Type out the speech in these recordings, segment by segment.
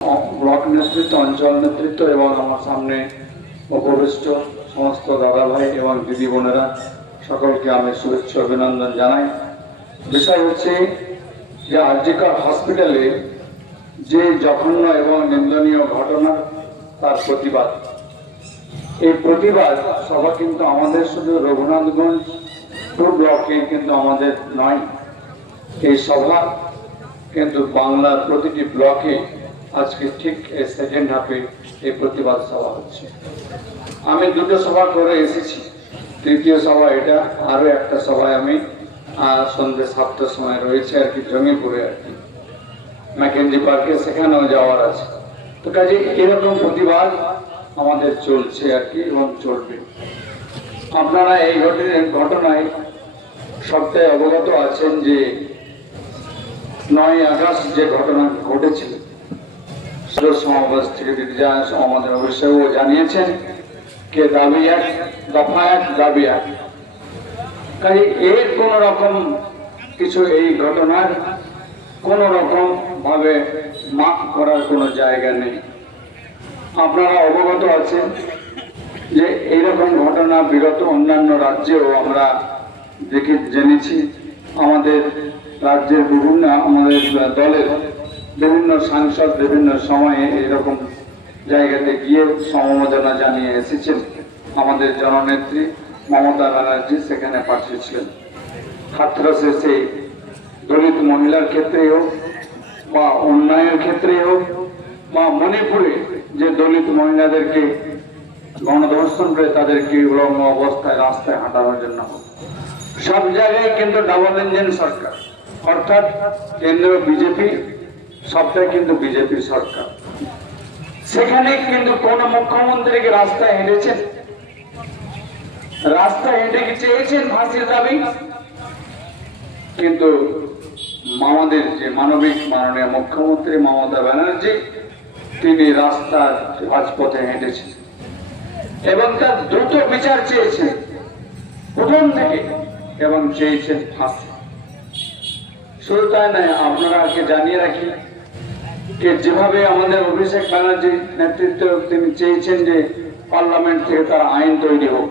Block নেতৃত্ব, অঞ্চল নেতৃত্ব এবং আমার সামনে উপবিষ্ট সমস্ত দাদা ভাই এবং দিদি বোনেরা, সকলকে আমি শুভেচ্ছা অভিনন্দন জানাই। বিষয় হচ্ছে যে আরজিকর হসপিটালে যে জঘন্য এবং নিন্দনীয় ঘটনা তার প্রতিবাদ। এই প্রতিবাদ সভা কিন্তু আমাদের শুধু রঘুনাথগঞ্জ টু ব্লকে কিন্তু আমাদের নয়, এই সভা কিন্তু বাংলার প্রতিটি ব্লকে আজকে ঠিক সেকেন্ড হাফে এই প্রতিবাদ সভা হচ্ছে। আমি দুটো সভা করে এসেছি। তৃতীয় সভা এটা আরও একটা সভায় আমি সন্ধ্যে সাতটার সময় রয়েছে আর কি, জঙ্গিপুরে আর কি। ম্যাকেন্জি পার্কে সেখানেও যাওয়ার আছে। তো কাজে এরকম প্রতিবাদ আমাদের চলছে আর কি এবং চলবে। আপনারা এই ঘটনা- ঘটনায় সবটাই অবগত আছেন যে নয় আগস্ট যে ঘটনা ঘটেছিল সমাবেশ থেকে যা আমাদের অবশ্যই জানিয়েছেন, কে দাবি এক, দফা দাবি এক। কাজে এর কোন কিছু এই ঘটনার কোন মাফ করার কোনো জায়গা নেই। আপনারা অবগত আছেন যে এইরকম ঘটনা বিগত অন্যান্য রাজ্যেও আমরা দেখে জেনেছি। আমাদের রাজ্যের বিভিন্ন, আমাদের দলের বিভিন্ন সাংসদ বিভিন্ন সময়ে এরকম জায়গাতে গিয়ে সমবেদনা জানিয়ে এসেছেন আমাদের জননেত্রী মমতা ব্যানার্জি, সেখানে পাঠিয়েছিলেন হাতরাসে সেই দলিত মহিলার ক্ষেত্রে হোক বা উন্নয়নের ক্ষেত্রে হোক বা মণিপুরে যে দলিত মহিলাদেরকে গণধর্ষণ করে তাদেরকে উলঙ্গ অবস্থায় রাস্তায় হাঁটানোর জন্য। সব জায়গায় কিন্তু ডাবল ইঞ্জিন সরকার অর্থাৎ কেন্দ্র বিজেপি সবটাই কিন্তু বিজেপির সরকার। সেখানে কিন্তু কোন মুখ্যমন্ত্রীকে রাস্তায় হেঁটেছেন। রাস্তায় হেঁটে কি চেয়েছেন ফাঁসির দাবি? কিন্তু আমাদের যে মানবিক মাননীয় মুখ্যমন্ত্রী মমতা ব্যানার্জি, তিনি রাস্তার রাজপথে হেঁটেছেন। এবং তার দ্রুত বিচার চেয়েছেন। প্রথম থেকে এবং চেয়েছেন ফাঁসি। শুধু তাই নয় আপনারাকে জানিয়ে রাখি যে যেভাবে আমাদের অভিষেক ব্যানার্জির নেতৃত্ব তিনি চেয়েছেন যে পার্লামেন্ট থেকে তার আইন তৈরি হোক,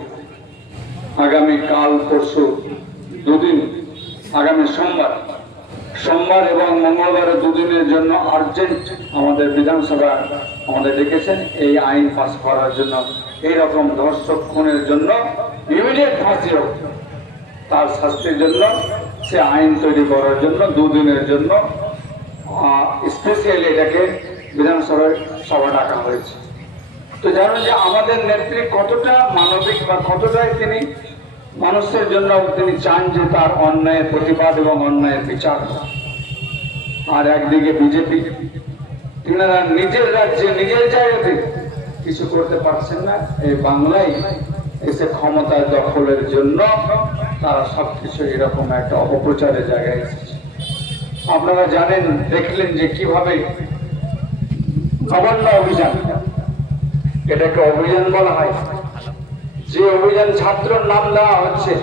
আগামী কাল পরশু দুদিন, আগামী সোমবার সোমবার এবং মঙ্গলবারে দুদিনের জন্য আর্জেন্ট আমাদের বিধানসভা আমাদের ডেকেছেন। এই আইন পাস করার জন্য এই রকম ধর্ষক খুনের জন্য ইমিডিয়েট ফাঁসি হোক, তার শাস্তির জন্য সে আইন তৈরি করার জন্য দুদিনের জন্য স্পেশালি এটাকে বিধানসভায় সভা ডাকা হয়েছে। তো জানেন যে আমাদের নেত্রী কতটা মানবিক বা কতটাই তিনি মানুষের জন্য তিনি চান যে তার অন্যায়ের প্রতিবাদ এবং অন্যায়ের বিচার আর একদিকে বিজেপি, তিনারা নিজের রাজ্যে, নিজের জায়গাতে কিছু করতে পারছেন না। এই বাংলায় এসে ক্ষমতায় দখলের জন্য তারা সবকিছু এরকম একটা অপপ্রচারের জায়গায় এসেছে। আপনারা জানেন, দেখলেন যে কীভাবে নবান্ন অভিযান। এটাকে অভিযান বলা হয়। যে অভিযান ছাত্রর নাম দেওয়া হচ্ছে,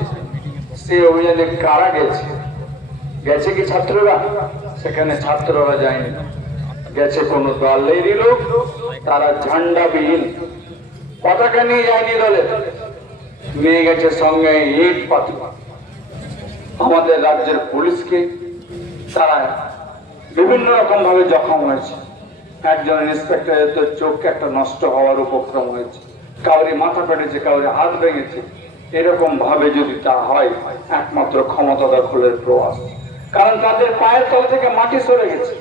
সে অভিযানে কারা গেছে? গেছে কি ছাত্ররা? সেখানে ছাত্ররা যায়নি। গেছে কোনো দলেরই লোক, তারা ঝান্ডাবিহীন। পতাকা নিয়ে যায়নি দলে। নিয়ে গেছে সঙ্গে ইট পাথর। আমাদের রাজ্যের পুলিশকে তারা বিভিন্ন রকম ভাবে জখম হয়েছে। একজন ইন্সপেক্টরের তো চোখ একটা নষ্ট হওয়ার উপক্রম হয়েছে। কাউরি মাথা পেটেছে কাউরি হাত ভেঙেছে। এরকম ভাবে যদি তা হয়, একমাত্র ক্ষমতা দখলের প্রয়াস। কারণ তাদের পায়ের তল থেকে মাটি সরে গেছে।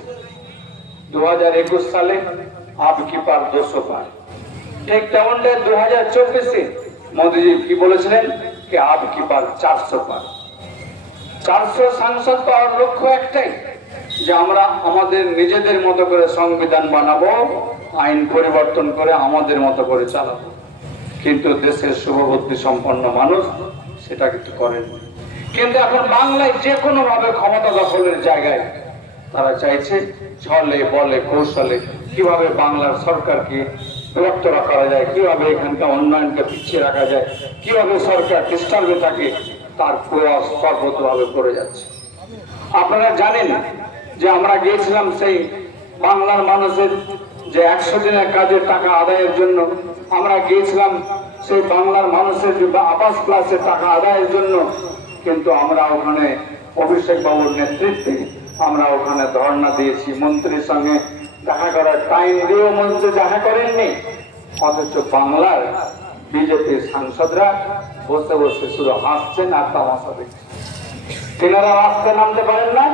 দু হাজার একুশ সালে আব কি পার দুশো পার ঠিক তেমনটাই দু হাজার চব্বিশে মোদীজি কি বলেছিলেন? কি কি পার চারশো পার চারশো সাংসদ পাওয়ার লক্ষ্য একটাই, যে আমরা আমাদের নিজেদের মতো করে সংবিধান বানাবো, আইন পরিবর্তন করে আমাদের মতো করে চালাবো। কিন্তু দেশের শুভবুদ্ধি সম্পন্ন মানুষ সেটা কিন্তু করেন কিন্তু এখন বাংলায় যে কোনো ভাবে ক্ষমতা দখলের জায়গায় তারা চাইছে ছলে বলে, কৌশলে কীভাবে বাংলার সরকারকে বিরক্তরা করা যায়, কীভাবে এখানকার উন্নয়নকে পিছিয়ে রাখা যায়, কীভাবে সরকার ডিস্টার্বে থাকে তার প্রয়াস সর্বতভাবে করে যাচ্ছে। আপনারা জানেন যে আমরা গিয়েছিলাম সেই বাংলার মানুষের যে একশো দিনের কাজের টাকা আদায়ের জন্য, আমরা গিয়েছিলাম সেই বাংলার মানুষের যে আবাস প্লাসের টাকা আদায়ের জন্য, কিন্তু আমরা ওখানে অভিষেক বাবুর নেতৃত্বে আমরা ওখানে ধর্ণা দিয়েছি। মন্ত্রীর সঙ্গে দেখা করার টাইম দিয়েও মন্ত্রী দেখা করেননি। অথচ বাংলার বিজেপির সাংসদরা বসে বসে শুধু হাসছেন আর তামাশা দেখছেন। তিনারা রাস্তায় নামতে পারেন না,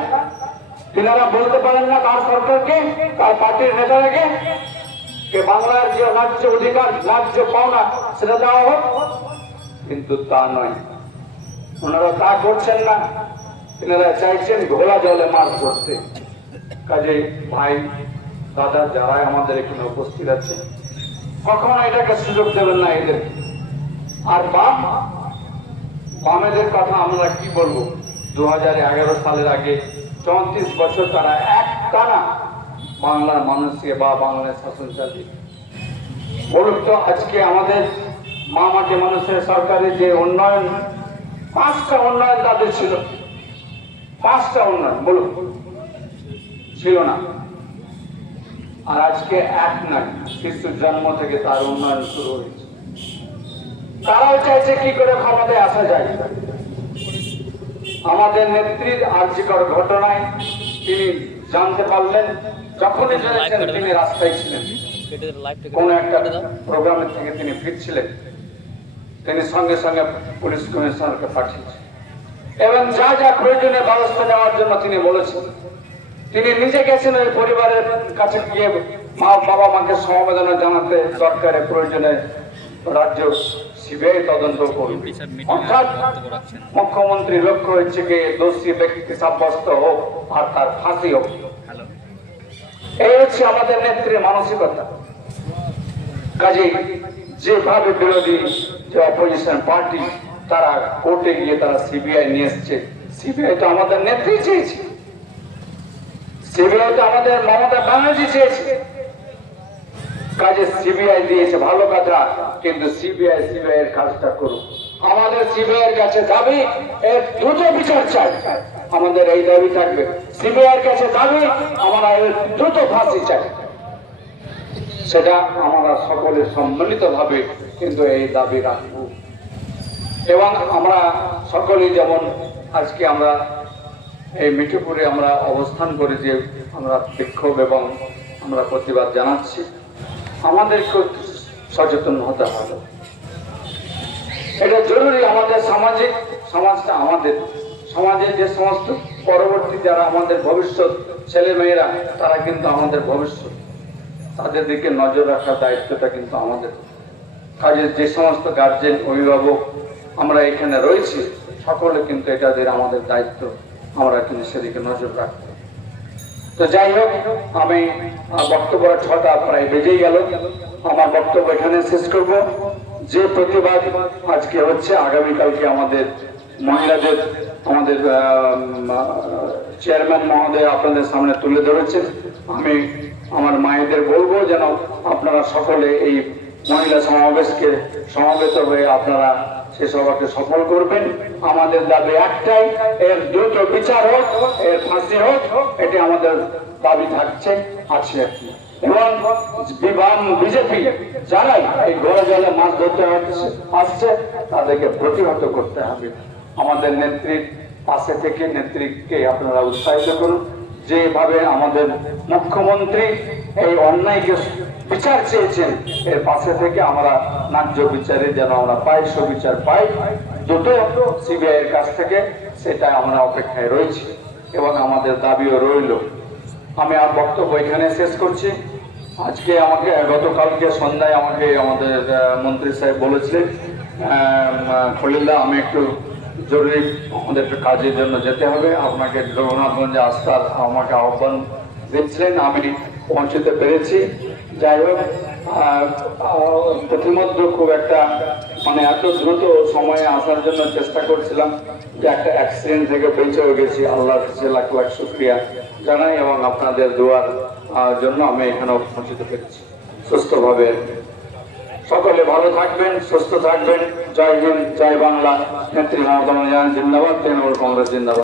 তিনারা বলতে পারেন না তার সরকারকে তার পার্টির নেতারাকে বাংলার যে ন্যায্য অধিকার, ন্যায্য পাওনা, সেটা দেওয়া হোক। কিন্তু তা নয়। ওনারা তা করছেন না। তিনারা চাইছেন ঘোলা জলে মাছ ধরতে। কাজে ভাই, দাদা যারা আমাদের এখানে উপস্থিত আছে কখনো এটাকে সুযোগ দেবেন না এদের আর বাম বামেদের কথা আমরা কি বলব? দু হাজার এগারো সালের আগে চৌত্রিশ বছর তারা এক টানা বাংলার মানুষকে বা বাংলার শাসন চালিয়ে বলুন তো, আজকে আমাদের মা মাটি মানুষের সরকারের যে উন্নয়ন, পাঁচটা উন্নয়ন তাদের ছিল। পাঁচটা উন্নয়ন, বলুন। ছিল না। আর আজকে এক নয় শিশুর জন্ম থেকে তার উন্নয়ন শুরু হয়েছে। তারাও চাইছে কি করে ক্ষমতায় আসা যায়। আমাদের নেত্রীর আর্যিকর ঘটনায় তিনি জানতে পারলেন যখনই জেনেছেন তিনি রাস্তায় ছিলেন। কোন একটা প্রোগ্রামের থেকে তিনি ফিরছিলেন। তিনি সঙ্গে সঙ্গে পুলিশ কমিশনারকে পাঠিয়েছেন। এবং যা যা প্রয়োজনীয় ব্যবস্থা নেওয়ার জন্য তিনি বলেছেন তিনি নিজে গেছেন ওই পরিবারের কাছে গিয়ে মা বাবা মাকে সমবেদনা জানাতে সরকারের প্রয়োজনে রাজ্য সিবিআই তদন্ত করবে। অর্থাৎ মুখ্যমন্ত্রী লক্ষ্য হচ্ছে কি দোষী ব্যক্তি সাব্যস্ত হোক আর তার ফাঁসি হোক। এই হচ্ছে আমাদের নেত্রীর মানসিকতা। কাজে যেভাবে বিরোধী যে অপোজিশন পার্টি তারা কোর্টে গিয়ে তারা সিবিআই নিয়ে এসছে। সিবিআই তো আমাদের নেত্রী চেয়েছে। সিবিআই তো আমাদের মমতা ব্যানার্জি চেয়েছে। কাজে সিবিআই দিয়েছে ভালো কথা কিন্তু সিবিআই সিবিআই এর কাজটা করুক আমাদের সিবিআই এর কাছে দাবি, এর দ্রুত বিচার চাই। আমাদের এই দাবি থাকবে। সিবিআই এর কাছে দাবি, আমরা এর দ্রুত ফাঁসি চাই। সেটা আমরা সকলে সম্মিলিত ভাবে কিন্তু এই দাবি রাখব। এবং আমরা সকলেই যেমন আজকে আমরা এই মিঠুপুরে আমরা অবস্থান করে যে আমরা বিক্ষোভ এবং আমরা প্রতিবাদ জানাচ্ছি আমাদেরকে সচেতন হতে হবে। এটা জরুরি আমাদের সামাজিক সমাজটা আমাদের, সমাজে যে সমস্ত পরবর্তী যারা আমাদের ভবিষ্যৎ ছেলে মেয়েরা, তারা কিন্তু আমাদের ভবিষ্যৎ, তাদের দিকে নজর রাখার দায়িত্বটা কিন্তু আমাদের। কাজে যে সমস্ত গার্জেন, অভিভাবক আমরা এখানে রয়েছি, সকলে কিন্তু এটাদের আমাদের দায়িত্ব আমরা কিন্তু সেদিকে নজর রাখব। তো যাই হোক, আমি বক্তব্য ছটা প্রায় বেজেই গেল। আমার বক্তব্য এখানে শেষ করব। যে প্রতিবাদ আজকে হচ্ছে, আগামীকালকে আমাদের মহিলাদের, আমাদের চেয়ারম্যান মহোদয় আপনাদের সামনে তুলে ধরেছেন। আমি আমার মায়েদের বলব যেন আপনারা সকলে এই মহিলা সমাবেশকে সমাবেত হয়ে আপনারা সে সভাকে সফল করবেন। আমাদের দাবি একটাই, এর দ্রুত বিচার হোক, এর ফাঁসি হোক, এটি আমাদের দাবি থাকছে আছে। এবং বিবান বিজেপি যারাই এই ঘোড়া জলে মাছ ধরতে আসছে তাদেরকে প্রতিহত করতে হবে। আমাদের নেত্রীর পাশে থেকে নেত্রীকে আপনারা উৎসাহিত করুন। যেভাবে আমাদের মুখ্যমন্ত্রী এই অন্যায়কে বিচার চেয়েছেন, এর পাশে থেকে আমরা ন্যায্য বিচারে যেন আমরা পাই, সুবিচার পাই। দুটো সিবিআই এর কাছ থেকে সেটা আমরা অপেক্ষায় রয়েছি এবং আমাদের দাবিও রইল। আমি আর বক্তব্য এখানে শেষ করছি। আজকে আমাকে, গতকালকে সন্ধ্যায় আমাকে আমাদের মন্ত্রী সাহেব বলেছিলেন খলিল্লা আমি একটু জরুরি আমাদের একটু কাজের জন্য যেতে হবে। আপনাকে রঘুনাথগঞ্জে আস্তার আমাকে আহ্বান দিচ্ছিলেন আমি পৌঁছতে পেরেছি। যাই হোক প্রতিমধ্যে খুব একটা মানে এত দ্রুত সময়ে আসার জন্য চেষ্টা করছিলাম যে একটা অ্যাক্সিডেন্ট থেকে বেঁচে গেছি। আল্লাহর কাছে লাখ লাখ শুক্রিয়া জানাই এবং আপনাদের দোয়ার জন্য আমি এখানে উপস্থিত হয়েছি। সুস্থভাবে। সকলে ভালো থাকবেন, সুস্থ থাকবেন। জয় হিন্দ, জয় বাংলা। নেত্রী মমতা জিন্দাবাদ। তৃণমূল কংগ্রেস, জিন্দাবাদ।